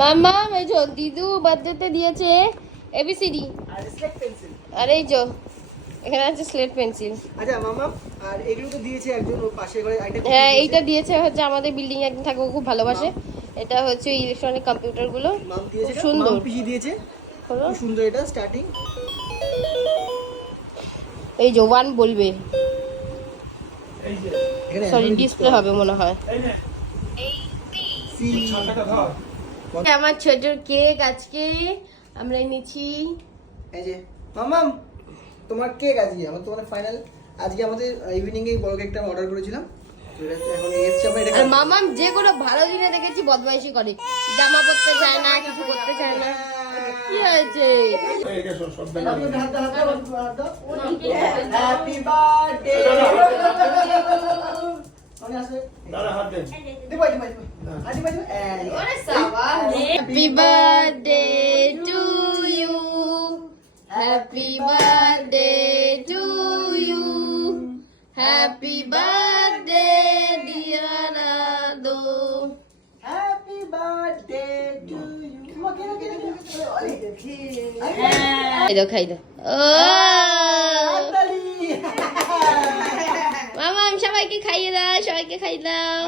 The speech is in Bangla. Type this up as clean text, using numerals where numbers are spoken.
মাম্মা এই যে দিদু বার্থডেতে দিয়েছে এবিসিডি আর স্লেট পেন্সিল। আর এই যে এখানে আছে স্লেট পেন্সিল। আচ্ছা মামা, আর এগুলো তো দিয়েছে একজন ওর পাশে ঘরে আইটা। হ্যাঁ এইটা দিয়েছে হচ্ছে আমাদের বিল্ডিং এ একজন থাকে, ও খুব ভালোবাসে। এটা হচ্ছে ইলেকট্রনিক কম্পিউটার গুলো, মাম দিয়েছে, খুব সুন্দর। মাম পিজি দিয়েছে, হলো খুব সুন্দর এটা স্টার্টিং। এই যে ওয়ান বলবে, এই যে এখানে সরি ডিসপ্লে হবে মনে হয়। এই নে সি ছাতাটা ধর। আমার ছোট কেক আজকে আমরা এনেছি। এই যে মামাম তোমার কেক আজকে আমার তো মানে ফাইনাল আজকে আমাদের ইভিনিং এ বড় কেকটা আমি অর্ডার করেছিলাম, তো এটা এখন এসছে। আমরা এটা আর মামাম যে কোনো ভালো দিনে দেখেছি বদমাইশি করে, জামা পরতে চায় না, কিছু করতে চায় না। কি হয়েছে? Happy birthday. মনে আছে দাদা হাত দেন। দিবাই দিবাই দিবাই আদি বাই। ওরে সাবা, happy birthday to you, happy birthday to you, happy birthday dear আদো, হ্যাপি বার্থডে টু ইউ। তোমাকে কে ওই দেখি খাই দাও। ও তালি। মামাম সবাইকে খাইয়ে দাও, সবাইকে খাইয়ে দাও।